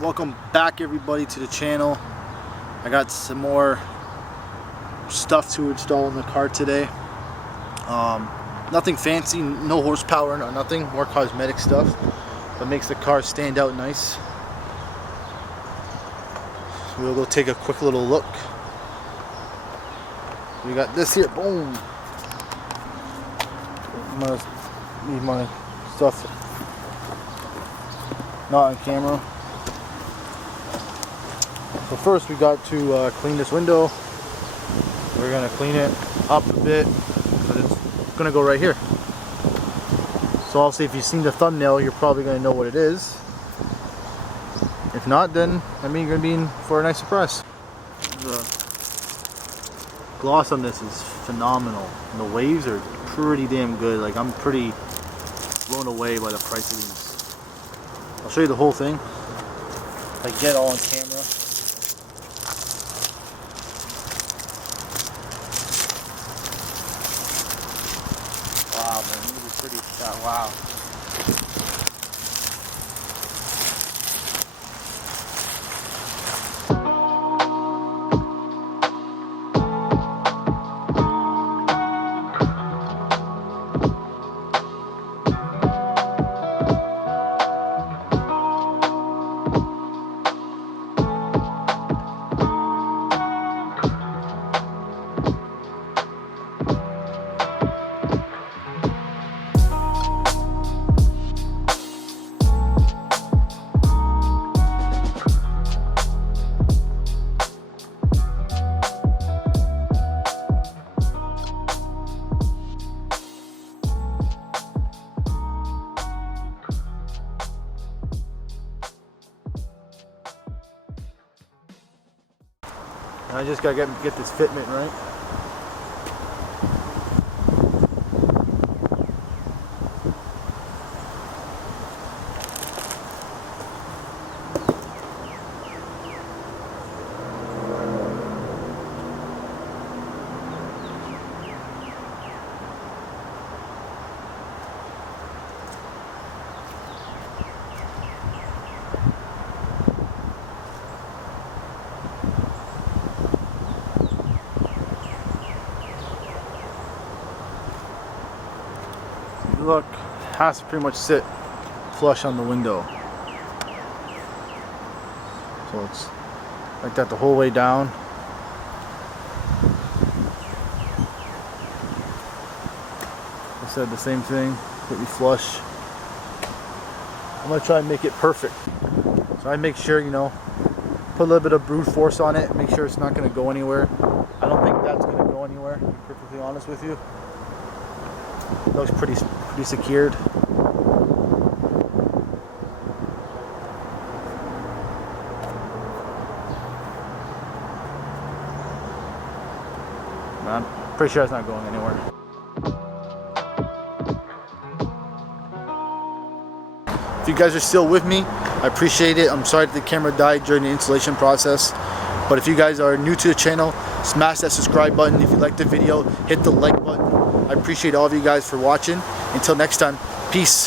Welcome back everybody to the channel. I got some more stuff to install in the car today. Nothing fancy, no horsepower, no nothing, more cosmetic stuff that makes the car stand out nice. So we'll go take a quick little look. We got this here, boom. I'm gonna leave my stuff not on camera. So first we got to clean this window. We're gonna clean it up a bit, but it's gonna go right here. So I'll say if you've seen the thumbnail, you're probably gonna know what it is. If not, then I mean you're gonna be in for a nice surprise. The gloss on this is phenomenal. And the waves are pretty damn good. Like, I'm pretty blown away by the price of these. I'll show you the whole thing. Like, get all on camera. Wow, man, these are pretty. Wow. I just gotta get this fitment right. Look, has to pretty much sit flush on the window. So it's like that the whole way down. I said the same thing, pretty flush. I'm gonna try and make it perfect. So I make sure, you know, put a little bit of brute force on it, make sure it's not gonna go anywhere. I don't think that's gonna go anywhere, to be perfectly honest with you. It looks pretty secured. I'm pretty sure it's not going anywhere. If you guys are still with me, I appreciate it. I'm sorry that the camera died during the installation process. But if you guys are new to the channel, smash that subscribe button. If you like the video, hit the like button. I appreciate all of you guys for watching. Until next time, peace.